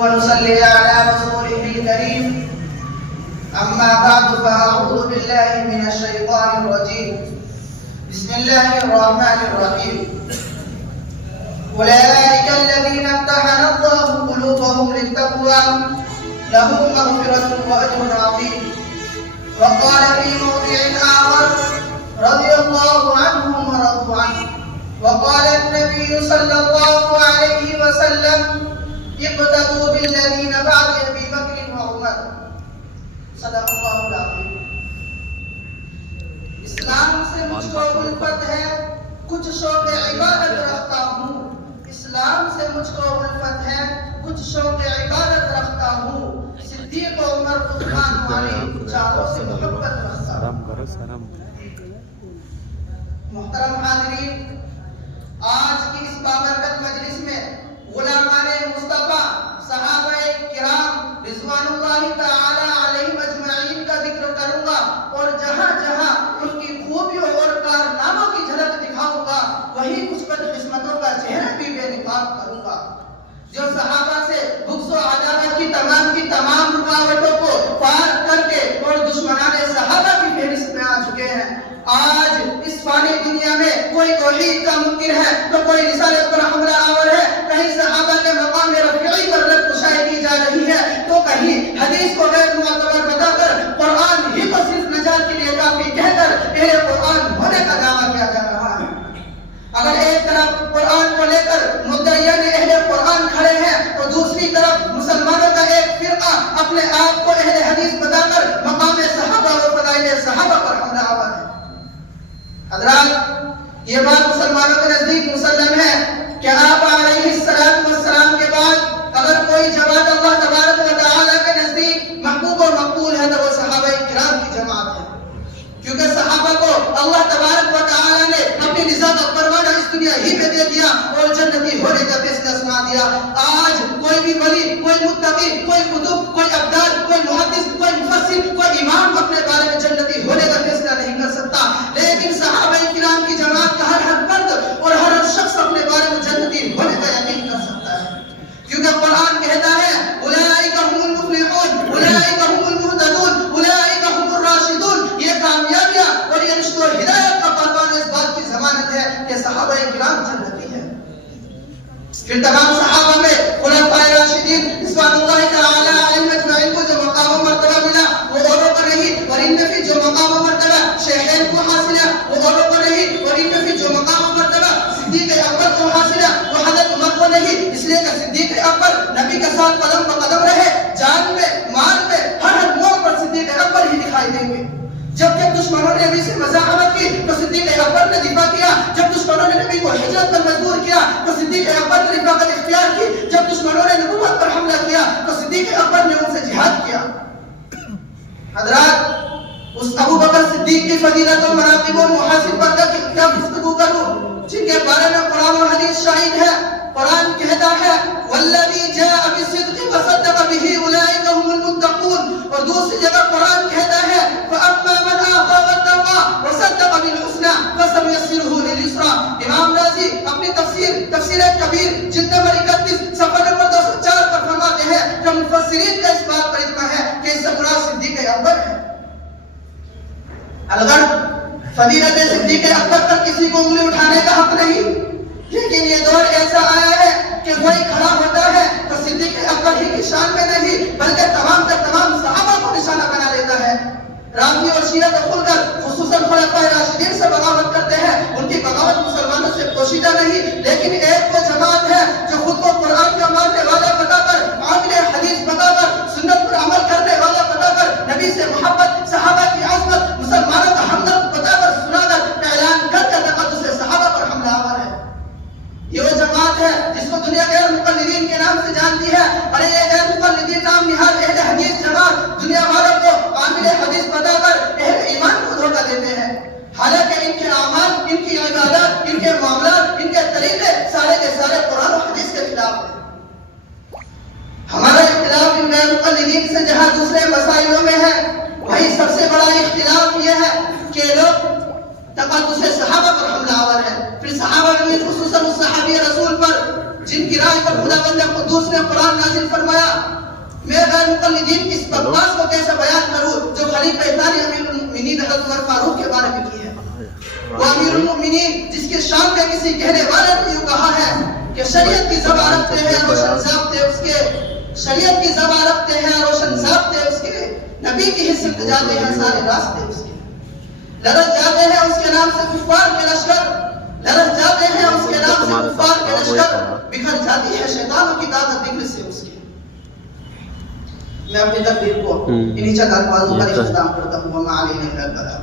ونصلي على رسوله الكريم أما بعد فأعوذ بالله من الشيطان الرجيم بسم الله الرحمن الرحيم أولئك الذين امتحن الله قلوبهم للتقوى لهم مغفرة وأجر عظيم. وقال في موضع آخر رضي الله عنهم ورضوا عنه. وقال النبي صلى الله عليه وسلم اقتدوا بالذين بعد أبي بكر وعمر. صدق الله العظيم. اسلام سے مجھ کو الفت ہے، کچھ شوق عبادت رکھتا ہوں. اسلام سے مجھ کو الفت ہے، کچھ شوق عبادت رکھتا ہوں. صدیق عمر عثمان علی چاروں سے محبت رکھتا ہوں. محترم حاضرین، آج کی اس بابرکت مجلس میں غلامان مصطفیٰ صحابہ کرام رضوان اللہ تعالی علیہم اجمعین کا ذکر کروں گا، اور جہاں جہاں ان کی خوبیوں اور کارناموں کی جھلک دکھاؤں گا وہیں کچھ بد قسمتوں کا چہرہ بھی بے نقاب کروں گا، جو صحابہ سے بغض و عداوت کی تمام رکاوٹوں کو پار کر کے اور دشمنان صحابہ کی فہرست میں آ چکے ہیں. آج اس فانی دنیا میں کوئی توحید کا منکر ہے تو کوئی رسالت پر حملہ آور ہے، کہیں صحابہ کے مقام رفیعی پر رد کشائی کی جا رہی ہے تو کہیں حدیث کو غیر معتبر بتا کر قرآن ہی کو صرف نجات کے لیے کافی کہہ کر اہل قرآن ہونے کا دعویٰ کیا جا رہا ہے. اگر ایک طرف قرآن کو لے کر مدعیان اہل قرآن کھڑے ہیں تو دوسری طرف مسلمانوں کا ایک فرقہ اپنے آپ کو اہل حدیث بتا کر مقام صحابہ و فضائل صحابہ پر حملہ آور ہے. حضرات، یہ بات مسلمانوں کے نزدیک مسلم ہے کہ آپ علیہ السلام کے بعد اگر کوئی جماعت اللہ تبارک و تعالی کے نزدیک محبوب و مقبول ہے تو وہ صحابہ کرام کی جماعت ہے، کیونکہ صحابہ کو اللہ تبارک و تعالی نے اپنی رضا کا پروانہ اس دنیا ہی میں دے دیا اور جنتی ہونے کا فیصلہ سنا دیا. آج کوئی بھی ولی، کوئی متقی، کوئی قطب، کوئی ابدال، کوئی محدث، کوئی مفسر، کوئی امام اپنے بارے میں جنتی ہونے کا فیصلہ نہیں کر سکتا، لیکن صحابہ کرام کی جماعت کا ہر فرد اور ہر شخص اپنے بارے میں جنتی ہونے کا یقین کر سکتا ہے، کیونکہ قرآن کہتا ہے اولئک هم المفلحون، اولئک هم المهتدون، اولئک هم الراشدون. یہ کامیابیاں اور یہ رشتہ و ہدایت کا پروانہ اس بات کی ضمانت ہے کہ صحابہ کرام جنتی ہیں. پھر تمام صحابہ میں خلفائے راشدین رضوان اللہ تعالی علیہم اجمعین کو جو مقام و مرتبہ ملا وہ اوروں کو نہیں، اور ان میں بھی جو مقام و مرتبہ شیخین کو حاصل ہے وہ اوروں کو نہیں، اور ان میں بھی جو مقام و مرتبہ صدیق اکبر کو حاصل ہے وہ حضرت عمر کو نہیں، اس لیے کہ صدیق اکبر نبی کے ساتھ قدم پر قدم رہے، جان میں مال میں ہر موڑ پر صدیق اکبر ہی دکھائی دیں گے. جب دشمنوں نے نبی سے مزاحمت کی تو صدیق اکبر نے دفاع کیا، جب دشمنوں نے نبی کو ہجرت پر مجبور کیا تو صدیق اکبر نے رفاقت اختیار کی، جب دشمنوں نے نبوت پر حملہ کیا تو صدیق اکبر نے ان سے جہاد کیا. حضرات، اس ابو بکر صدیق کی فضیلت و مناقب و محاسن پر کیا گفتگو کروں جن کے بارے میں قرآن و حدیث شاہد ہے. قرآن کہتا ہے والذی جاء بالصدق وصدق به اولئک هم المتقون، اور دوسری جگہ قرآن کہتا ہے فاما من آتى واتقى وصدق بالحسنى فسنيسره لليسرى. امام رازی اپنی تفسیر کبیر جلد نمبر 31 صفحہ نمبر 204 پر فرماتے ہیں کہ مفسرین کا اس بات پر اجماع ہے کہ اس سے مراد صدیق اکبر ہے. الغرض، فضیلت صدیق اکبر پر کسی کو انگلی اٹھانے کا حق نہیں، لیکن یہ دور ایسا آیا ہے کہ کوئی کھڑا ہوتا ہے تو صدیق اکبر ہی کی شان میں نہیں بلکہ تمام صحابہ کو نشانہ بنا لیتا ہے. رافضی اور شیعہ دخل کر خصوصاً خلفائے راشدین سے بغاوت کرتے ہیں. ان کی بغاوت مسلمانوں سے پوشیدہ نہیں، لیکن ایک وہ جماعت ہے جو خود کو قرآن کا ماننے والا بتا کر، عامل حدیث بتا کر، سنت پر عمل کرنے والا بتا کر، نبی سے محبت، صحابہ کی عظمت، مسلمانوں کا ہمدرد بتا کر، سنا کر، اعلان کر کے تقدس صحابہ پر حملہ آور ہے. یہ وہ جماعت ہے جس کو دنیا غیر مقلدین کے نام سے جانتی ہے، اور یہ غیر مقلدین نام نہاد اہل حدیث جماعت دنیا والوں کو عامل حدیث بتا کر اہل ایمان کو دھوکہ دیتے ہیں، حالانکہ ان کے اعمال، ان کی عبادات، ان کے معاملات، ان کے طریقے سارے کے سارے قرآن و حدیث کے خلاف ہیں. ہمارا اختلاف ان غیر مقلدین سے جہاں دوسرے مسائلوں میں ہے، وہی سب سے بڑا اختلاف یہ ہے کہ لوگ تقدس صحابہ پر حملہ آور ہے. پھر صحابہ میں خصوصاً اس صحابی رسول پر جن کی رائے پر خداوند قدوس نے قرآن نازل فرمایا میرے مقلدین کی اس بکواس کو کیسے بیان کروں جو خلیفہ ثانی امیر المؤمنین حضرت عمر فاروق کے بارے میں کی ہے. وہ امیر المؤمنین جس کی شان کا کسی کہنے والے نے یوں کہا ہے کہ شریعت کی زبان رکھتے ہیں روشن ضابطے اس کے، شریعت کی زبان رکھتے ہیں روشن ضابطے اس کے، نبی کی حصت جاتے ہیں سارے راستے اس کے، لڑک جاتے ہیں اس کے نام سے کفار کے لشکر، لڑک جاتے ہیں اس کے نام سے کفار کے لشکر، بکھر جاتی ہے شیطانوں کی طاقت ذکر سے اس کے. میں اپنی تقریر کو انہی چند الفاظوں پر اختتام کرتا ہوں. وما علینا الا البلاغ.